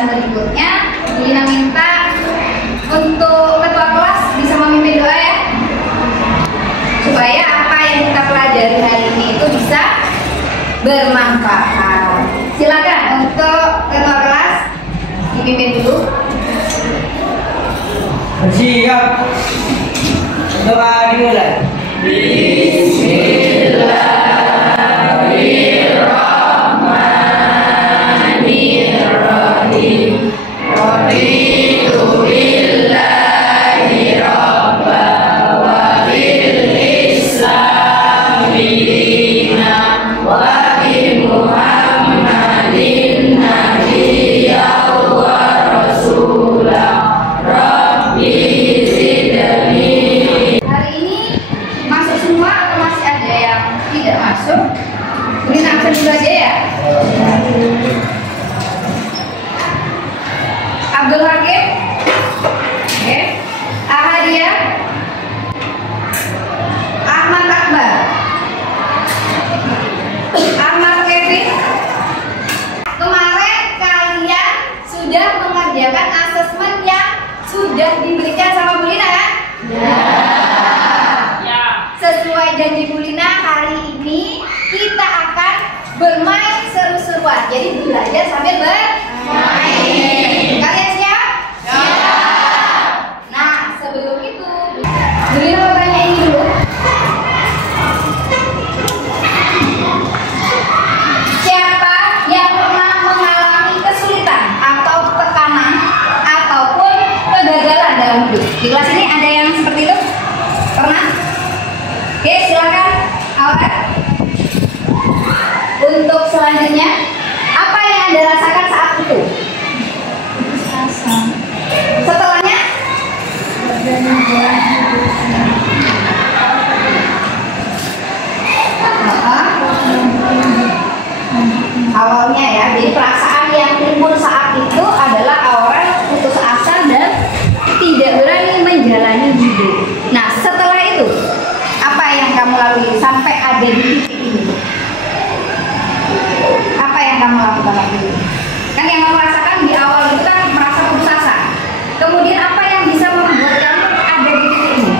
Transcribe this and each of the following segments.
pelajaran berikutnya. Lina minta untuk ketua kelas bisa memimpin doa ya, supaya apa yang kita pelajari hari ini itu bisa bermanfaat. Silakan untuk ketua kelas dipimpin dulu. Siap. Doa dimulai. Bismillahirrahmanirrahim. Raditu billahi rabba wa bil islami dinan wa bi Muhammadin nabiyya wa rasulah. Rabbi zidni. Hari ini masuk semua atau masih ada yang tidak masuk? Beri absen dulu aja ya. Abdul Hakim, oke. Ahadia, Ahmad Akbar, Ahmad Kevin. Kemarin kalian sudah mengerjakan asesmen yang sudah diberikan sama Bu Lina kan? Ya. Sesuai janji Bu Lina, hari ini kita akan bermain seru-seruan. Jadi belajar sambil bermain. Kalian siap? Siap. Nah, sebelum itu Bu Lina mau tanya ini dulu. Siapa yang pernah mengalami kesulitan atau tekanan ataupun kegagalan dalam hidup? Di kelas ini ada yang seperti itu? Pernah? Oke, silakan awal. Untuk selanjutnya, apa yang Anda rasakan saat itu? Setelahnya? Awalnya ya, jadi perasaan yang timbul saat itu adalah awal putus asa dan tidak berani menjalani hidup. Nah, setelah itu apa yang kamu lalui sampai ada di titik ini? Apa yang kamu lakukan waktu itu? Kan yang kamu rasakan di awal itu kan merasa putus asa. Kemudian apa yang bisa membuat kamu ada di titik ini?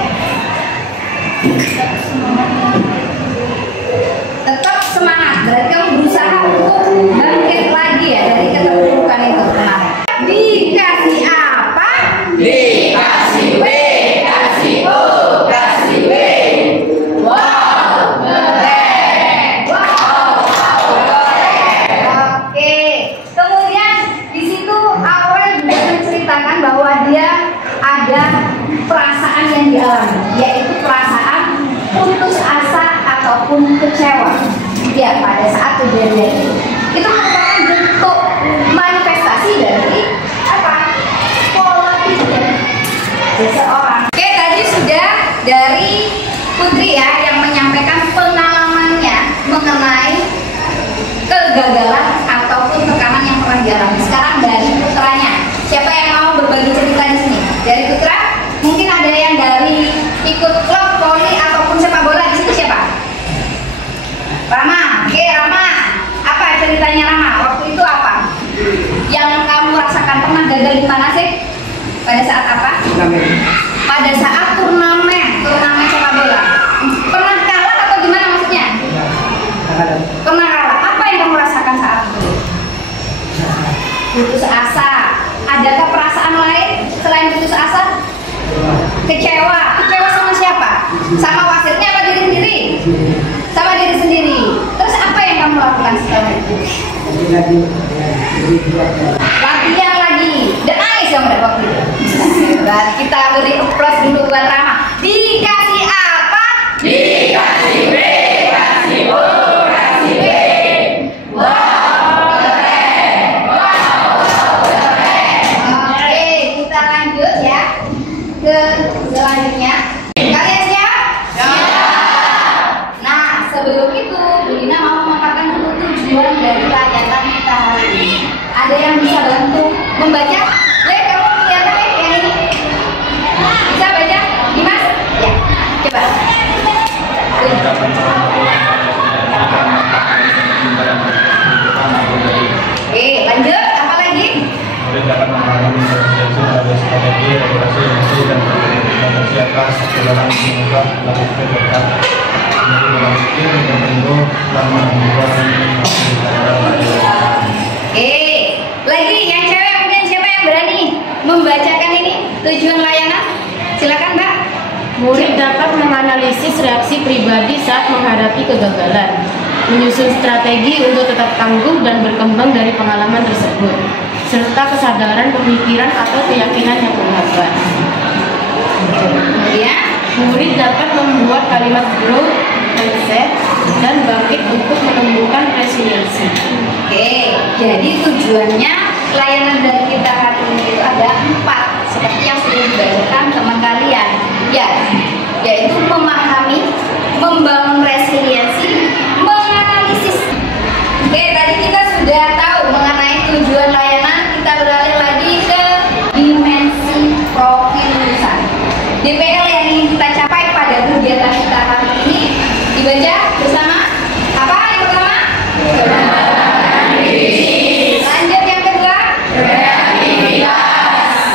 Tetap semangat. Berarti kamu berusaha untuk bangkit lagi ya dari keterpurukan itu kemarin. Dikasih apa? Dikasih W, kasih O, kasih W. Wow, keren. Wow, keren. Oke. Kemudian di situ awal juga menceritakan bahwa dia ada perasaan yang dialami, yaitu perasaan putus asa ataupun kecewa. Ya, pada saat kejadian itu merupakan bentuk manifestasi dari apa? Pola pikir seseorang. Oke, tadi sudah dari Putri ya yang menyampaikan pengalamannya mengenai kegagalan ataupun tekanan yang pernah dialami. Sekarang dari putranya, siapa yang mau berbagi cerita di sini? Dari Putra, mungkin ada yang dari ikut klub voli ataupun sepak bola di situ siapa? Rama, oke Rama, apa ceritanya Rama? Waktu itu apa? Yang kamu rasakan pernah gagal di mana sih? Pada saat apa? Pada saat turnamen sepak bola. Pernah kalah atau gimana maksudnya? Pernah kalah. Apa yang kamu rasakan saat itu? Putus asa. Adakah perasaan lain selain putus asa? Kecewa. Kecewa sama siapa? Sama wasitnya apa diri sendiri? Sama diri sendiri. Terus apa yang kamu lakukan setelah itu? Latihan lagi. Dan nangis yang pada waktu itu. Berarti kita beri applause dulu buat Rama. Dikasih apa? Dikasih W, kasih O, kasih W. Wow, keren. Wow, keren. Oke, kita lanjut ya ke selanjutnya. Kalian siap? Siap. Nah, sebelum itu Bu Lina mau memaparkan dulu tujuan dari pelajaran kita hari ini. Ada yang bisa bantu membaca? Lek, kamu kelihatan ya yang ini? Bisa baca? Dimas? Ya, coba. Oke, lanjut. Apa lagi? sebagai tetap menjadi dalam pikir dan tentu telah membuat lagi yang cewek mungkin siapa yang berani membacakan ini tujuan layanan? Silakan Mbak. Murid dapat menganalisis reaksi pribadi saat menghadapi kegagalan, menyusun strategi untuk tetap tangguh dan berkembang dari pengalaman tersebut, serta kesadaran pemikiran atau keyakinan yang menghambat. Kemudian, murid dapat membuat kalimat growth mindset dan bangkit untuk menemukan resiliensi. Jadi tujuannya layanan dari kita hari ini itu ada 4 seperti yang sudah dibacakan teman kalian, yaitu memahami, membangun resiliensi, menganalisis. Tadi kita sudah tahu mengenai tujuan layanan. Kita beralih lagi ke dimensi profil lulusan. DPL yang ingin kita capai pada kegiatan kita hari ini dibaca bersama. Apa yang pertama? Lanjut yang kedua.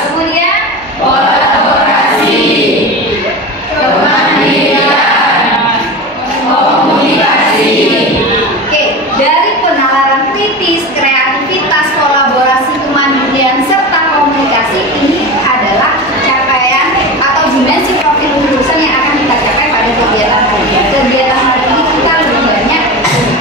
Kemudian kolaborasi, kemandirian, komunikasi. Dari penalaran kritis, kreativitas, kolaborasi, kemandirian, serta komunikasi, ini adalah capaian atau dimensi profil lulusan yang akan kita capai pada kegiatan hari ini. Kegiatan hari ini kita lebih banyak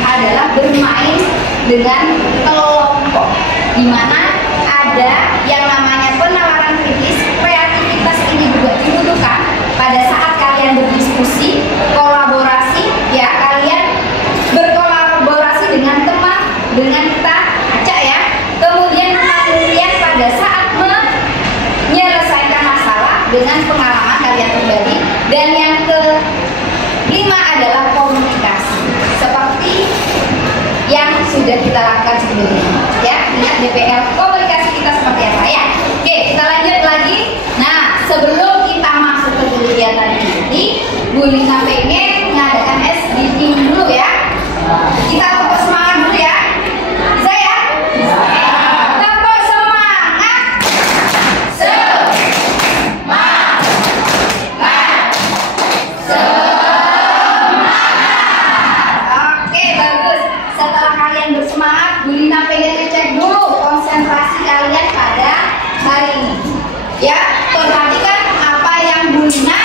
adalah bermain dengan kelompok, di mana ada yang namanya penalaran kritis, kreativitas ini juga dibutuhkan pada saat kalian berdiskusi, kolaborasi, kalian berkolaborasi dengan teman, dengan kita, kemudian kalian pada saat menyelesaikan masalah dengan pengalaman kalian pribadi, dan yang kelima adalah komunikasi seperti yang sudah kita lakukan sebelumnya. Ingat DPL komunikasi kita seperti apa ya? Kita lanjut lagi. Nah, sebelum kita masuk ke kegiatan ini, Bu Lina pengen mengadakan SDT dulu ya. Kita tepuk semangat dulu ya. Bisa ya? Tepuk semangat. Oke, bagus. Setelah kalian bersemangat, Bu Lina pengen ngecek dulu konsentrasi kalian pada hari ini. Perhatikan apa yang Bu Lina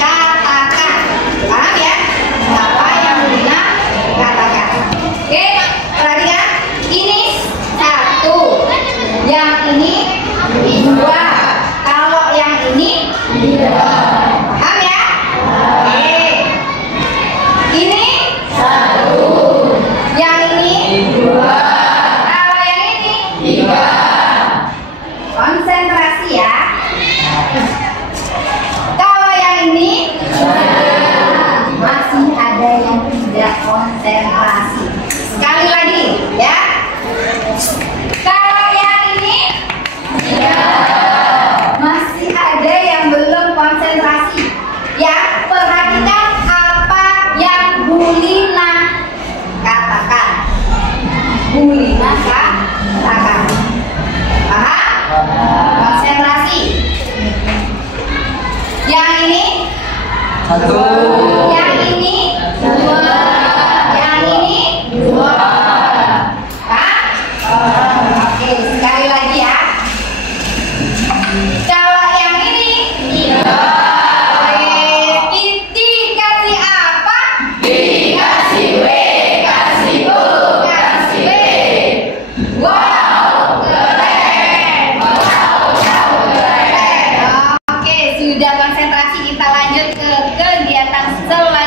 katakan. Paham ya? Apa yang Bu Lina katakan. Perhatikan. Ini 1, yang ini 2. Kalau yang ini 3. Paham ya? Ini 1, yang ini 2. Kalau yang ini 3. Konsentrasi ya. Kalau yang ini masih ada yang tidak konsentrasi. Sekali lagi ya. Kalau yang ini masih ada yang belum konsentrasi. Perhatikan apa yang Bu Lina katakan. Bu Lina katakan. Paham? Konsentrasi. Yang ini 1. Yang ini 2. Yang ini 2. Oke, sekali lagi ya. Kalau yang ini 3. Dikasih apa? Dikasih W, kasih U, kasih B. Wow, keren. Oke, sudah konsentrasi. Kita lanjut ke kegiatan selanjutnya.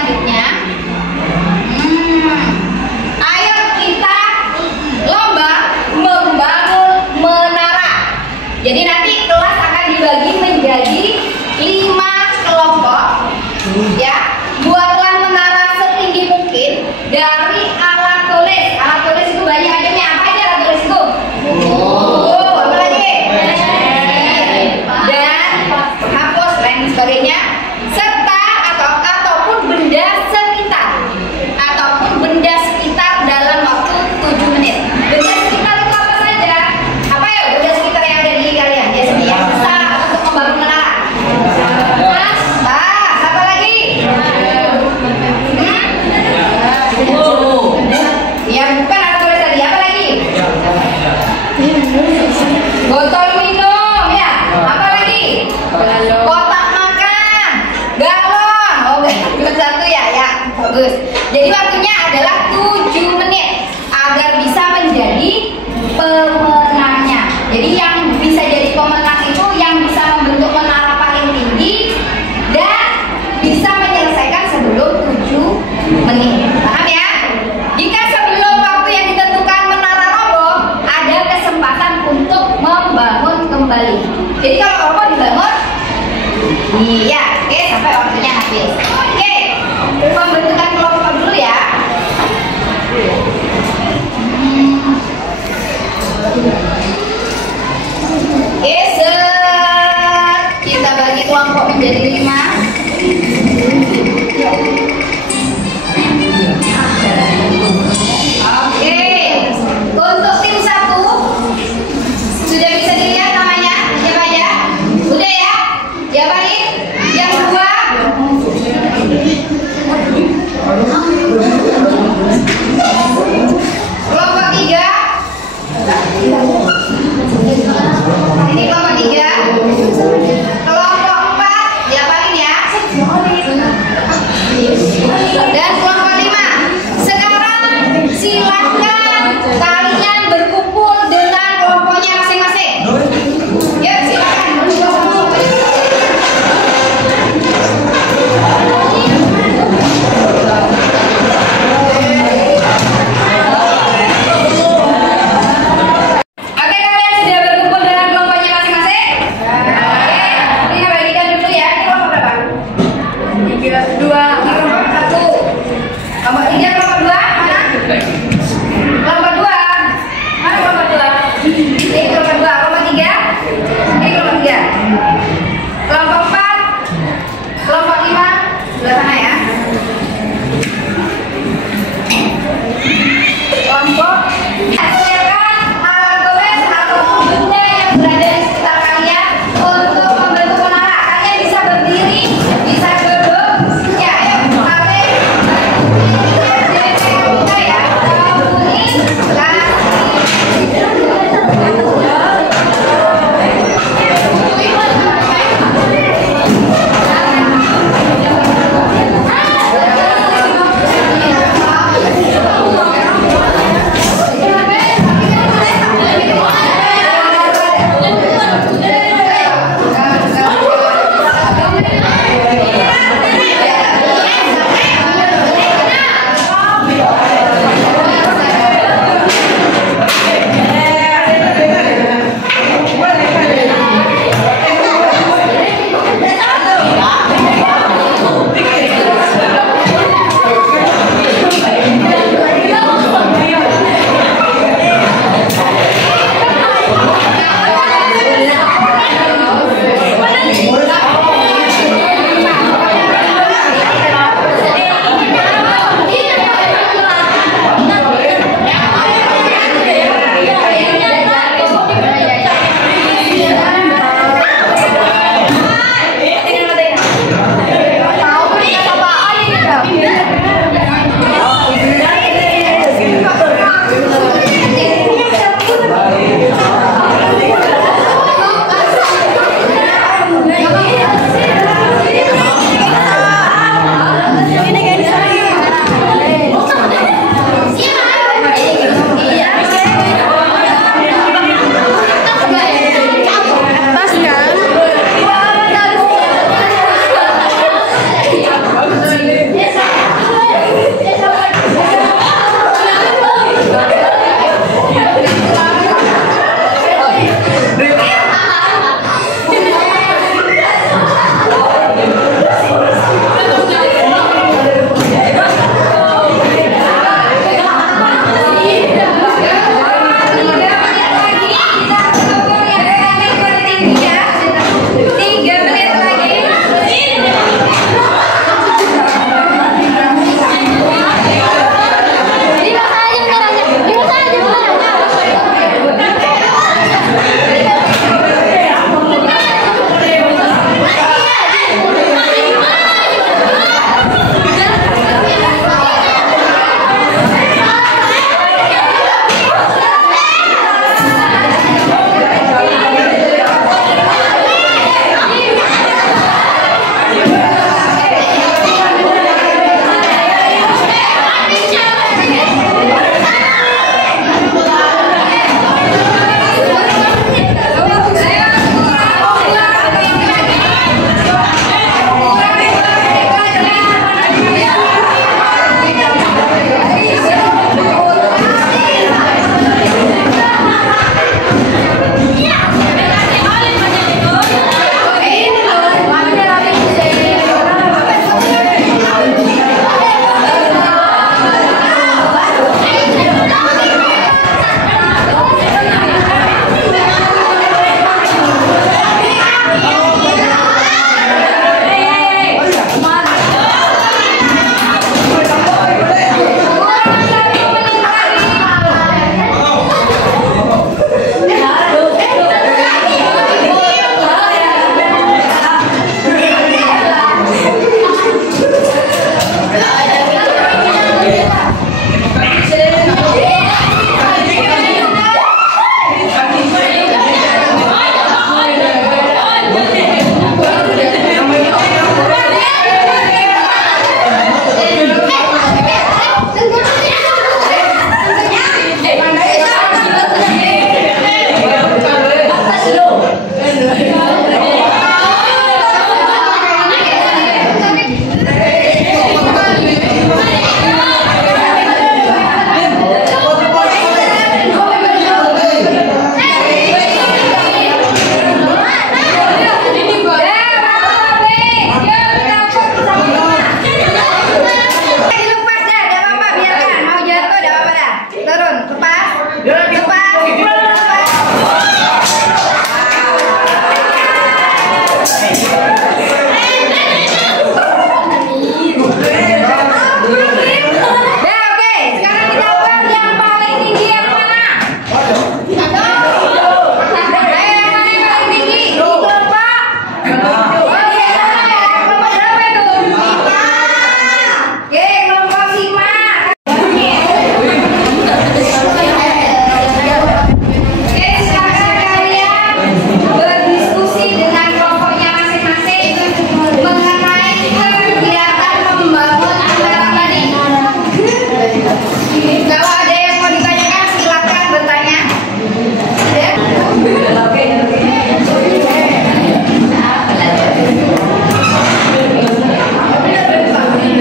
Kalau ada yang mau ditanyakan silakan bertanya.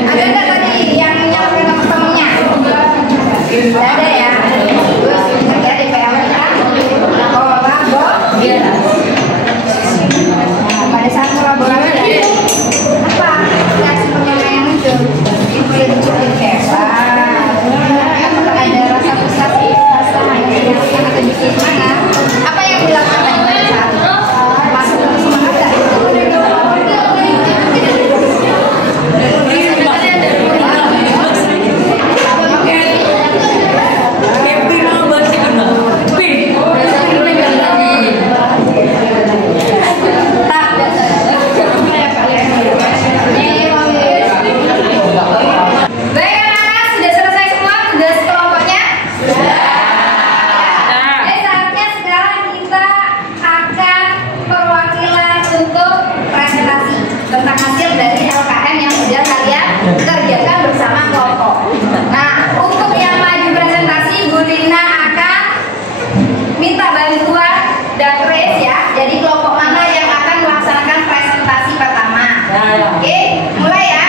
Ada nggak tadi yang nyalakan temen-temennya? Nggak ada ya? Terus kerja di PL kan? Oh, labo? Iya. Pada saat kolaborasi apa? Reaksi pertama yang muncul itu cukup hebat. Apakah ada rasa frustasi, rasa yang atau justru semangat? Apa yang dilakukan pada saat itu? Masuk ke semangat nggak? Tentang hasil dari LKM yang sudah kalian kerjakan bersama kelompok. Nah, untuk yang maju presentasi, Bu Lina akan minta bantuan Dakres ya. Jadi kelompok mana yang akan melaksanakan presentasi pertama? Oke, mulai ya.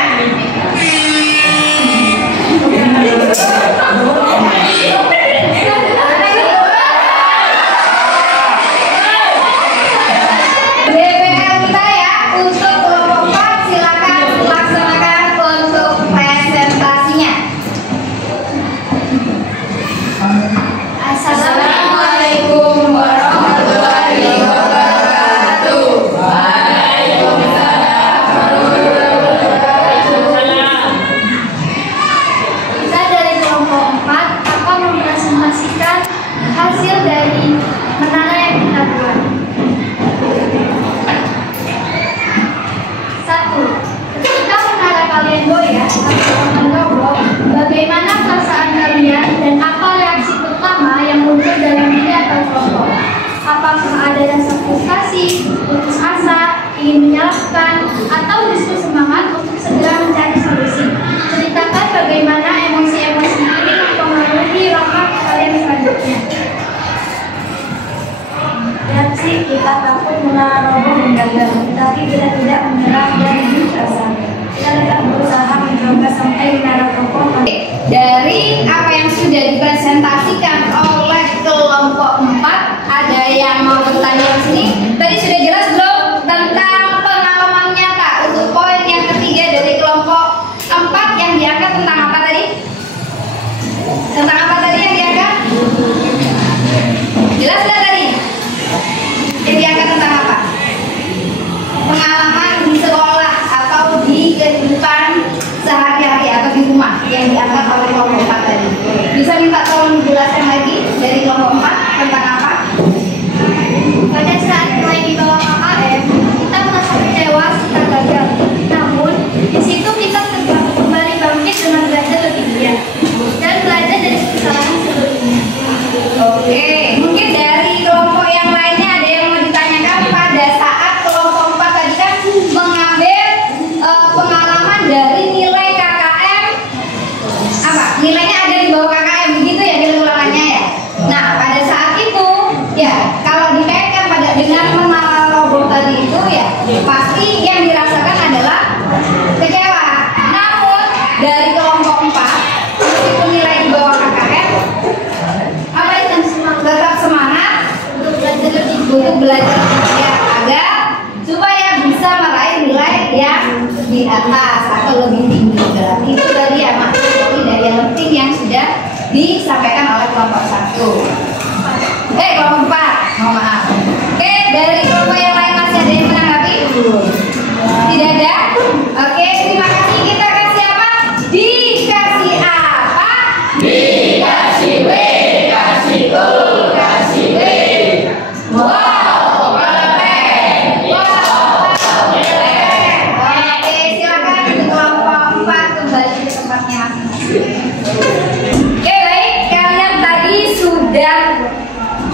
Hasil dari menara yang kita buat. 1. Ketika menara kalian goyah atau roboh, bagaimana perasaan kalian dan apa reaksi pertama yang muncul dalam diri atau kelompok? Apakah ada rasa frustasi, putus asa, ingin menyalahkan, atau justru semangat untuk segera mencari solusi? Ceritakan bagaimana emosi-emosi ini mempengaruhi langkah kalian selanjutnya. Reaksi kita takut menara roboh dan gagal, tapi kita tidak menyerah dan putus asa. Kita tetap berusaha mencoba sampai menara roboh. Dari apa yang sudah dipresentasikan oleh kelompok 4, ada yang mau bertanya di sini? Tadi sudah jelas belum tentang pengalaman nyata untuk poin yang ketiga dari kelompok 4 yang diangkat tentang apa tadi? Tentang apa tadi yang diangkat? Jelas nggak tadi? Yang diangkat tentang apa? Pengalaman di sekolah atau di kehidupan sehari-hari atau di rumah yang diangkat oleh kelompok 4 tadi. Bisa minta tolong dijelaskan lagi dari kelompok 4 tentang apa? Pada saat mulai di bawah KKM, kita merasa kecewa serta gagal. Namun, di situ kita kembali bangkit dengan belajar lebih giat dan belajar dari kesalahan sebelumnya. Oke, mungkin dari kelompok yang lainnya ada yang mau ditanyakan pada saat kelompok 4 tadi kan mengambil pengalaman dari nilai KKM apa? Nilainya ada di bawah KKM begitu ya ulangannya ya. Nah, pada saat itu ya kalau dikaitkan dengan menara roboh tadi itu ya pasti yang dirasakan adalah kecewa. Namun dari kelompok 4 meskipun nilai di bawah KKM apa itu tetap semangat untuk belajar giat agar supaya bisa meraih nilai yang di atas atau lebih tinggi. Berarti itu tadi ya maksudnya dari yang penting yang sudah disampaikan oleh kelompok 1. Kelompok 4, mohon maaf. Oke, dari kelompok yang lain masih ada yang menanggapi? Tidak ada? Oke, terima kasih. Kita kasih apa? Dikasih apa? Dikasih W, kasih U, kasih W. Wow, keren. Wow, keren. Oke, silakan kelompok 4 kembali ke tempatnya masing-masing. Oke, baik. Kalian tadi sudah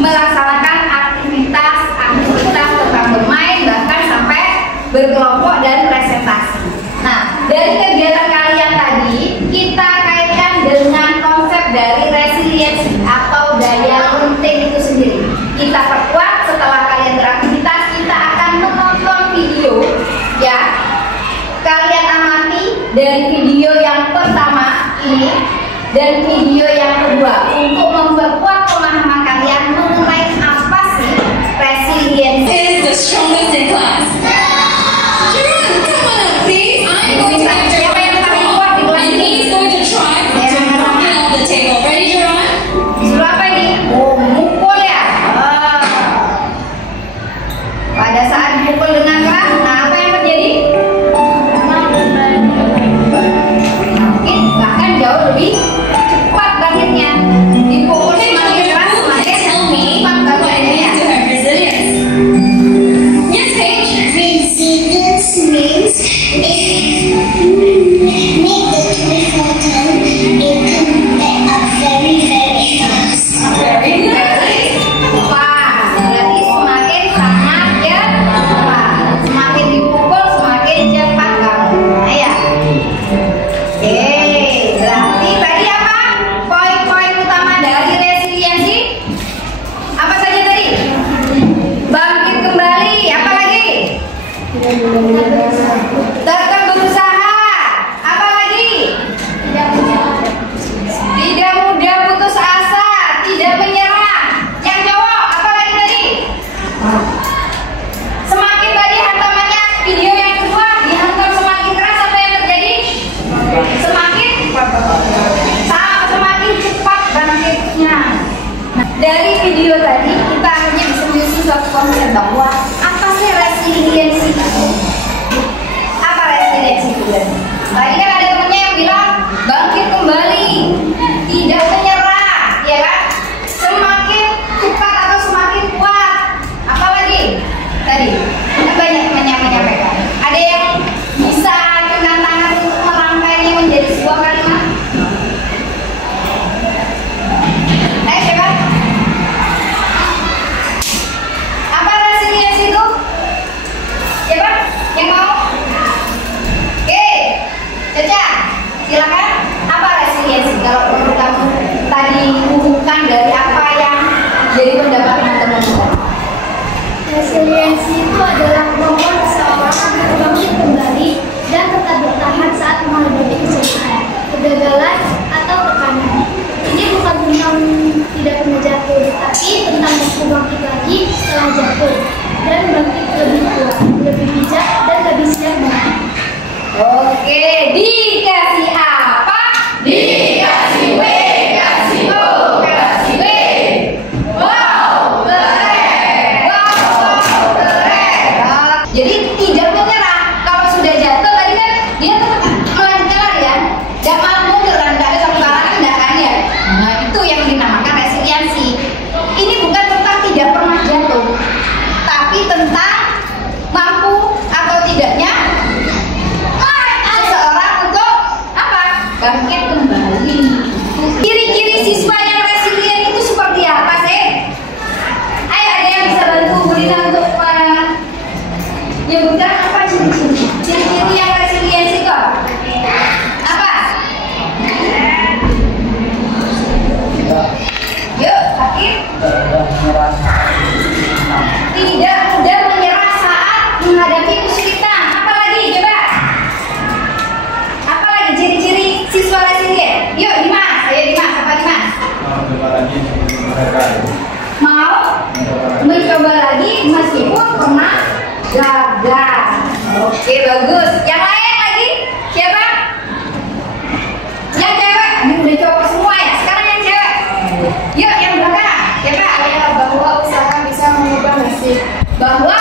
melaksanakan aktivitas tentang bermain bahkan sampai berkelompok dan presentasi. Nah, dari kegiatan kalian tadi kita kaitkan dengan konsep dari resiliensi atau daya lenting itu sendiri. Kita perkuat setelah kalian beraktivitas, kita akan menonton video ya. Kalian amati dari video yang pertama ini dan video yang kedua untuk memperkuat pemahaman kalian mengenai apa sih resiliensi. Is the strongest in class. Jerome, come on up, please. I'm going to have Jerome in the room, and he's going to try to knock it off the table. Ready, Jerome? Disuruh apa ini? Oh, mukul ya. Pada saat dipukul dengan keras, nah apa yang terjadi? Mungkin bahkan jauh lebih cepat bangkitnya. Dipukul semakin keras, semakin Tell me cepat what it bangkitnya. means to have resilience. Yes, Paige. Resilience means make the toy photon, it come back up very, very fast. Very good. Pas, berarti semakin sangat cepat. Semakin dipukul semakin cepat bangunnya ya. Berarti tadi apa? Poin-poin utama dari resiliensi apa saja tadi? Bangkit kembali, apa lagi? Tetap berusaha, apa lagi? Tidak mudah putus asa, tidak menyerah. Yang cowok, apa lagi tadi? Semakin tadi hantamannya video yang kedua dihantam semakin keras, apa yang terjadi? Semakin cepat bangkitnya. Nah, dari video tadi kita akhirnya bisa menyusun suatu konsep bahwa apa sih resiliensi itu? Apa resiliensi itu? Tadi kan ada temennya yang bilang bangkit kembali, tidak menyerah, ya kan? Semakin cepat atau semakin kuat. Apa lagi? Tadi kan banyak teman yang menyampaikan. Ada yang bisa dengan tangan untuk merangkainya menjadi sebuah kalimat. Ayo coba. Apa resiliensi itu? Coba, yang mau? Oke, Caca, silakan. Apa resiliensi kalau menurut kamu tadi bukan dari apa yang jadi pendapat teman-teman? Resiliensi itu adalah kemampuan seseorang untuk bangkit kembali dan tetap bertahan saat menghadapi kesulitan, kegagalan, atau tekanan. Ini bukan tentang tidak pernah jatuh, tapi tentang mampu bangkit lagi setelah jatuh dan bangkit lebih kuat, lebih bijak, dan lebih siap bangkit. Oke, dikasih apa? Dikasih W, kasih O, kasih W. Wow, keren. Wow, keren. Jadi tidak menyerah. Kalau sudah jatuh tadi kan dia tetap melancar ya. Gak malah mundur kan, gak ada satu kali kan enggak kan ya. Nah itu yang dinamakan resiliensi. Ini bukan tentang tidak pernah jatuh, tapi tentang mampu atau tidaknya seseorang untuk apa? Bangkit kembali. Ciri-ciri siswa yang resilient itu seperti apa sih? Ayo ada yang bisa bantu Bu Lina untuk menyebutkan apa ciri-ciri yang resilient itu apa? Yuk, sakit. Tidak mudah menyerah saat menghadapi kesulitan. Apa lagi? Coba. Apa lagi ciri-ciri siswa resilient? Yuk, Dimas. Ayo Dimas. Apa Dimas? Mau mencoba lagi meskipun pernah gagal. Oke, bagus. Yang lain lagi? Siapa? Yang cewek? Udah cowok semua ya? Sekarang yang cewek. Yuk, yang belakang. Siapa? Bahwa usaha bisa mengubah nasib. Bahwa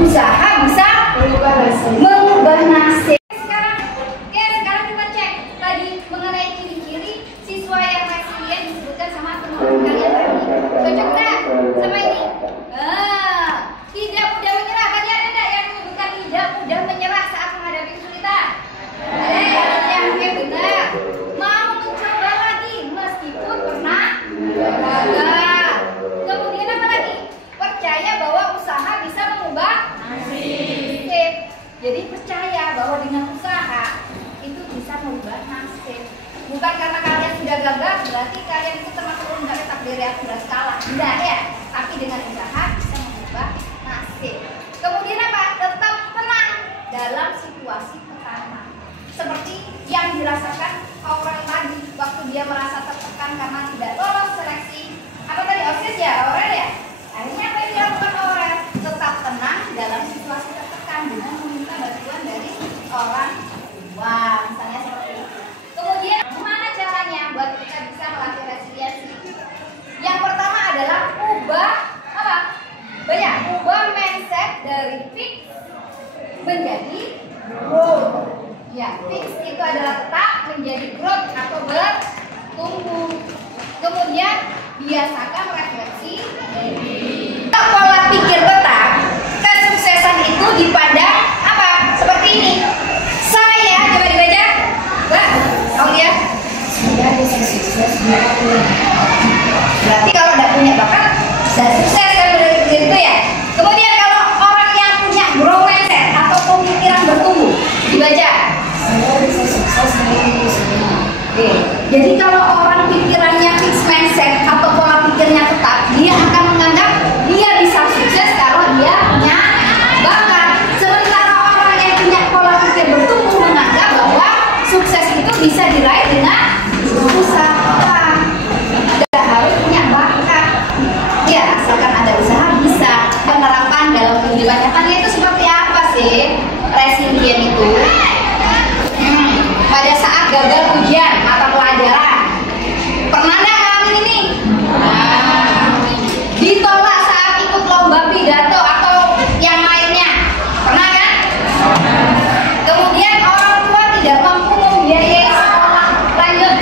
usaha bisa Mengubah nasib. mengubah nasib. Sekarang kita cek tadi mengenai ciri-ciri siswa yang resilient disebutkan sama teman-teman kalian tadi. Cocok nggak sama ini? Tidak mudah menyerah. Tadi ada nggak yang menyebutkan tidak mudah menyerah saat menghadapi kesulitan? Ada yang benar. Mau mencoba lagi meskipun pernah gagal. Kemudian apa lagi? Percaya bahwa usaha bisa mengubah nasib. Jadi percaya bahwa dengan usaha itu bisa mengubah nasib. Bukan karena kalian sudah gagal berarti kalian itu termasuk diri aku udah salah. Tidak ya, tapi dengan usaha bisa mengubah nasib. Kemudian apa? Tetap tenang dalam situasi tekanan. Seperti yang dirasakan orang tadi waktu dia merasa tertekan karena tidak lolos seleksi. Apa tadi OSIS ya, Aurel ya? Akhirnya apa yang dilakukan Aurel? Tetap tenang dalam situasi tertekan dengan meminta bantuan dari orang tua, misalnya seperti itu. Kemudian gimana caranya buat kita bisa melatih resiliensi? Yang pertama adalah ubah apa? Ubah mindset dari fix menjadi growth. Ya, fix itu adalah tetap, menjadi growth atau bertumbuh. Kemudian biasakan refleksi. Pola pikir tetap, kesuksesan itu dipandang apa? Seperti ini. Saya coba dibaca, Mbak. Kamu lihat? Saya bisa sukses. Berarti kalau tidak punya bakat, bisa sukses kan begitu ya. Kemudian kalau orang yang punya growth mindset atau pemikiran bertumbuh, dibaca. Saya bisa sukses dari diri sendiri. Oke. Jadi kalau orang pikirannya fixed mindset atau pola pikirnya tetap, dia akan menganggap dia bisa sukses kalau dia punya bakat. Sementara orang yang punya pola pikir bertumbuh menganggap bahwa sukses itu bisa diraih dengan usaha. Tidak harus punya bakat. Ya, asalkan ada usaha bisa. Penerapan dalam kehidupan nyatanya itu seperti apa sih? Resilient itu pada saat gagal ujian mata pelajaran, pernah nggak ngalamin ini? Ditolak saat ikut lomba pidato atau yang lainnya, pernah kan? Kemudian orang tua tidak mampu membiayai sekolah lanjut,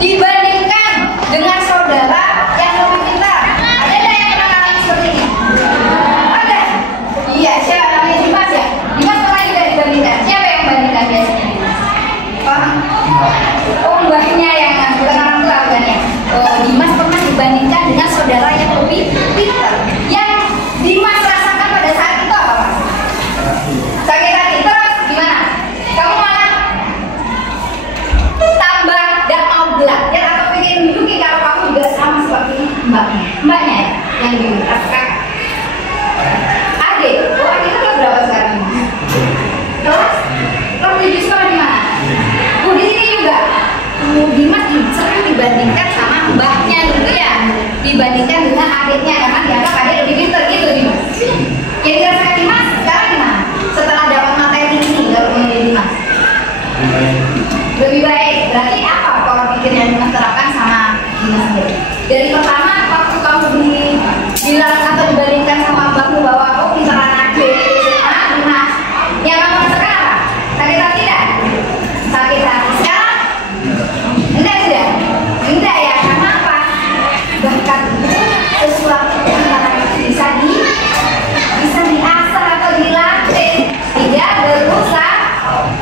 dibandingkan dengan saudara yang lebih pintar. Ada nggak yang pernah ngalamin seperti ini? Ada? Iya, siapa namanya Dimas ya? Dimas pernah juga dibandingkan. Siapa yang membandingkan biasanya? Oh, mbahnya yang bukan orang tua bukan ya? Oh, Dimas pernah dibandingkan dengan saudara yang lebih pintar. Yang Dimas rasakan pada saat itu apa, Mas? Sakit hati. Terus gimana? Kamu malah tambah gak mau belajar atau pengen menunjukin kalau kamu juga sama seperti mbaknya ya? Yang di kakak. Adik, oh adik itu berapa sekarang? Terus? Terus di sekolah di mana? Di sini juga. Dimas sering dibandingkan sama mbaknya gitu ya, dibandingkan dengan adiknya karena dianggap adik lebih pintar gitu Dimas. Yang dirasakan Dimas sekarang gimana? Setelah dapat materi ini kalau menjadi Dimas lebih baik. Berarti apa pola pikir yang Dimas terapkan sama Dimas sendiri? Dari pertama waktu kamu bilang atau dibandingkan sama mbakmu bahwa aku pintaran adik, Dimas, yang kamu rasakan apa? Sakit hati tidak? Sakit hati. Sekarang? Enggak sudah? Enggak ya, karena apa? Bahkan sesuatu yang bisa diasah atau dilatih, tidak berusaha.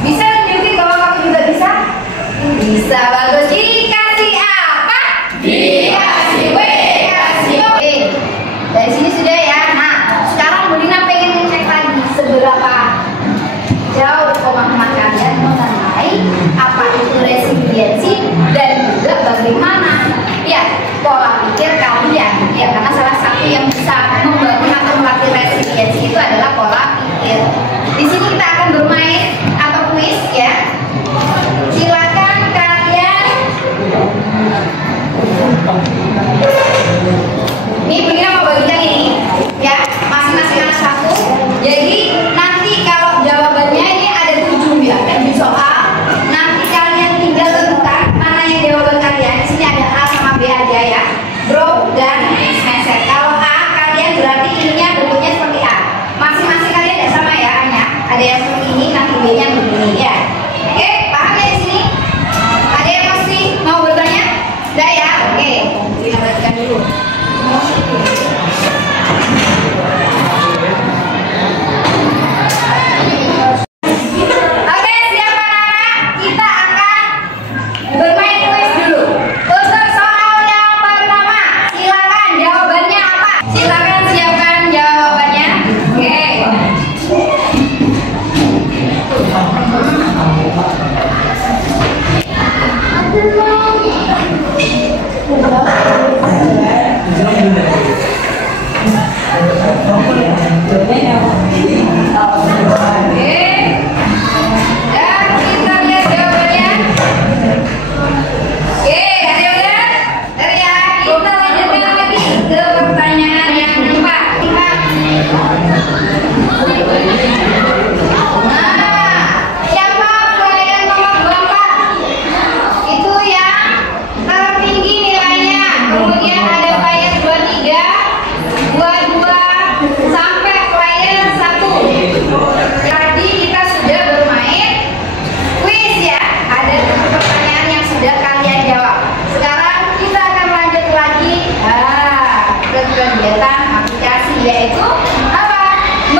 Bisa tunjukin bahwa kamu juga bisa? Bisa, bagus. Dikasih apa? Dikasih W, kasih O. Dari sini sudah ya. Nah, sekarang Bu Dina pengen ngecek lagi seberapa jauh pemahaman kalian mengenai apa itu resiliensi dan juga bagaimana ya pola pikir kalian ya, karena salah satu yang bisa membangun atau melatih resiliensi itu adalah pola pikir. Di sini kita akan bermain atau kuis ya. Silakan kalian. Ini begini mau bagikan ini ya, masing-masing anak satu. Jadi nanti kalau jawabannya ini ada 7 ya, 7 soal. Nanti kalian tinggal tentukan mana yang jawaban kalian. Di sini ada A sama B aja ya, bro dan mindset. Kalau A kalian berarti ininya bentuknya seperti A. Masing-masing kalian tidak sama ya A-nya. Ada yang seperti ini, nanti B-nya begini ya. Oke, paham ya di sini? Ada yang masih mau bertanya? Sudah ya? Oke, kita bacakan dulu. Oke.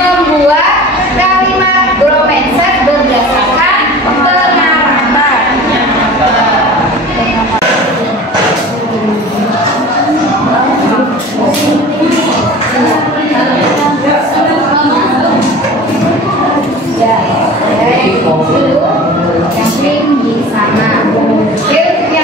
membuat kalimat Gromenser berdasarkan pengamatan. Di sana. Yang lainnya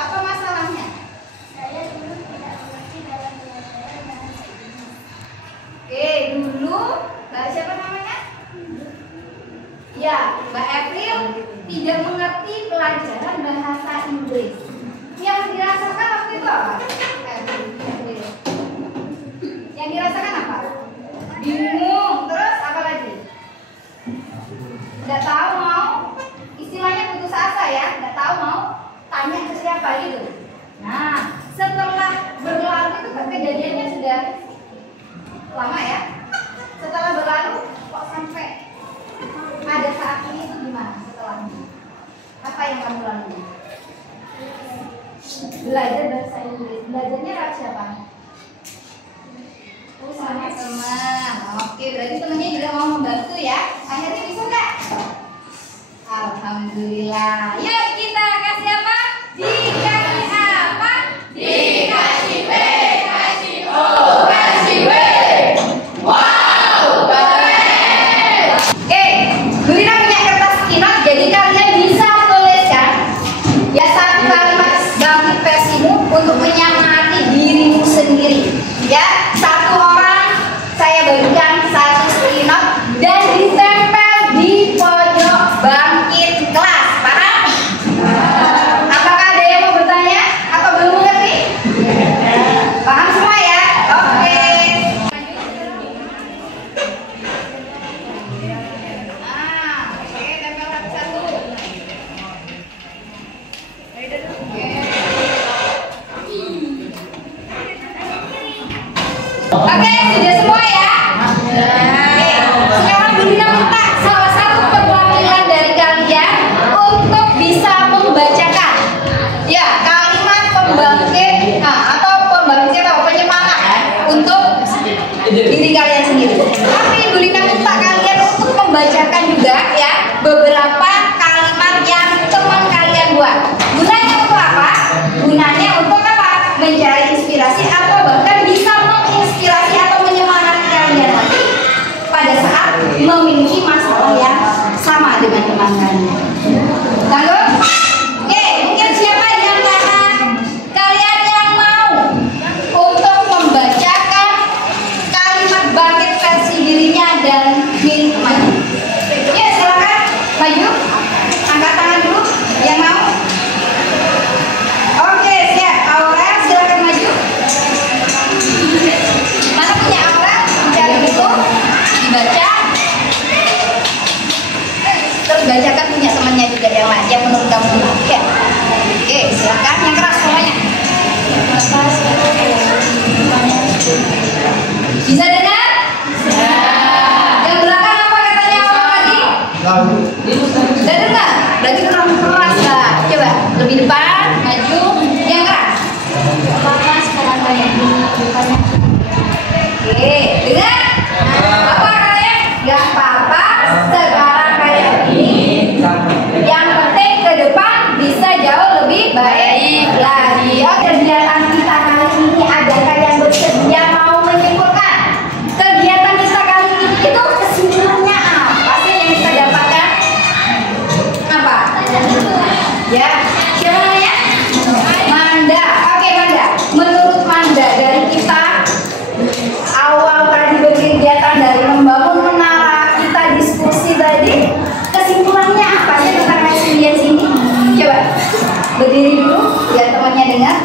apa masalahnya? Saya dulu tidak mengerti dalam pelajaran bahasa Inggris. Dulu Mbak siapa namanya? Ya, Mbak April tidak mengerti pelajaran bahasa Inggris. Yang dirasakan waktu itu apa? Yang dirasakan apa? Bingung. Terus apa lagi? Nggak tahu mau, istilahnya putus asa ya. Nggak tahu mau tanya ke siapa gitu. Nah, setelah berlalu itu kejadiannya sudah lama ya. Setelah berlalu kok sampai ada saat ini itu gimana setelahnya? Apa yang kamu lalui? Belajar bahasa Inggris. Belajarnya lewat siapa? Oh, sama teman. Oke, berarti temannya juga mau membantu ya. Akhirnya bisa nggak? Alhamdulillah. Yuk kita kasih apa? Dikasih apa? Dikasih B, kasih O, kasih W. Wow, keren. Gurina punya kertas kinot, jadi kalian bisa tuliskan ya satu kalimat bangkit versimu untuk menyemangati dirimu sendiri. Ya, satu orang saya bagikan satu kinot dan ditempel di pojok bangkit kelas. Paham? Apakah ada yang mau bertanya atau belum mengerti? Paham semua ya? Oke. Oke, tempel satu. Oke, sudah semua ya? Oke, sekarang Gurina minta salah satu perwakilan dari kalian untuk bisa membacakan ya kalimat pembangkit atau pembangkit atau penyemangat untuk diri kalian sendiri. Tapi Gurina minta kalian untuk membacakan juga ya beberapa kalimat yang teman kalian buat. Gunanya untuk apa? Gunanya untuk apa? Mencari inspirasi atau bahkan bisa menginspirasi atau menyemangati kalian nanti pada saat memiliki masalah yang sama dengan teman kalian. Sanggup? Oke, mungkin siapa di antara kalian yang mau untuk membacakan kalimat bangkit versi dirinya dan milik temannya? Ya, silakan maju. Angkat tangan dulu yang mau. Oke, siap. Aura, silakan maju. Mana punya aura? Cari itu, dibaca. Terus bacakan punya temannya juga yang lain yang menurut kamu benar. Ya. Oke, silakan yang keras semuanya. Bisa dengar? Bisa. Yang belakang apa katanya orang tadi? Bisa dengar? Berarti kurang keras lah. Coba lebih depan. apa-apa sekarang kayak ini. Yang penting ke depan bisa jauh lebih baik lagi. Oh, kegiatan kita kali ini, adakah yang bersedia mau menyimpulkan? Kegiatan kita kali ini itu kesimpulannya apa sih yang kita dapatkan? Apa? Ya, siapa namanya? Manda. Oke, Manda. Menurut Manda, dari kita awal tadi berkegiatan dari membangun menara, kita diskusi tadi, kesimpulannya apa sih tentang resilience ini? Coba berdiri dulu, biar temannya dengar.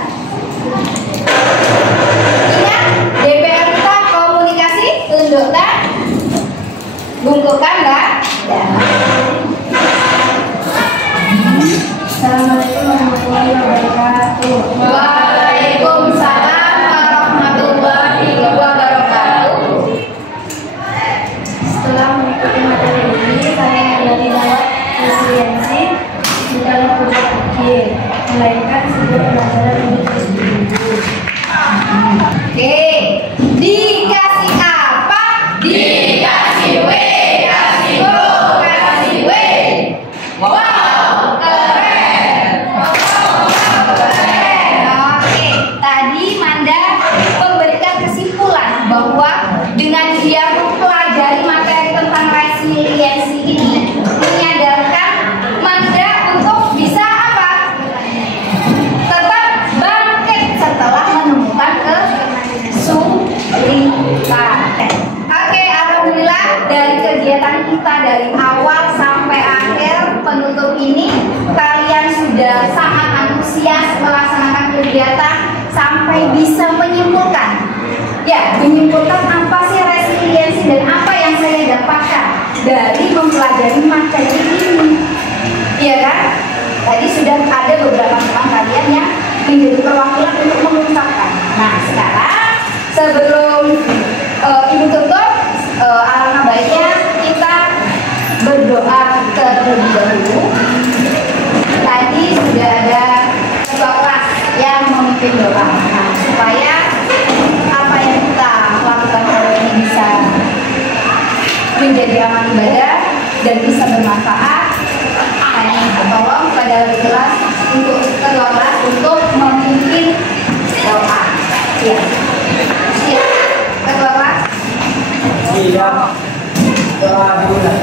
Ingat, DPR kita komunikasi, tundukkan, bungkukan, Mbak. Ya. Assalamualaikum warahmatullahi wabarakatuh. Waalaikumsalam warahmatullahi wabarakatuh. Setelah mengikuti materi ini, saya menjadi lewat resiliensi bukanlah kerja pikir, melainkan sebuah pelajaran untuk hidup. Oke, dikasih apa? Dikasih W, kasih O, kasih W. Wow, keren. Oke, tadi Manda memberikan kesimpulan bahwa dengan dia mempelajari materi tentang resiliensi ini menyadarkan Manda untuk bisa apa? Tetap bangkit setelah menemukan kesulitan. Oke, alhamdulillah dari kegiatan kita dari awal sampai akhir penutup ini kalian sudah sangat antusias melaksanakan kegiatan sampai bisa menyimpulkan. Ya, menyimpulkan apa sih resiliensi dan apa yang saya dapatkan dari mempelajari materi ini. Iya kan? Tadi sudah ada beberapa teman kalian yang menjadi perwakilan untuk mengungkapkan. Nah, sekarang sebelum Ibu tutup, alangkah baiknya kita berdoa terlebih dahulu. Tadi sudah ada ketua kelas yang memimpin doa. Nah, supaya apa yang kita lakukan hari ini bisa menjadi amal ibadah dan bisa bermanfaat, hanya tolong pada kelas untuk ketua kelas untuk memimpin doa. Ya. Siap, ketua kelas. Iya. Doa dulu.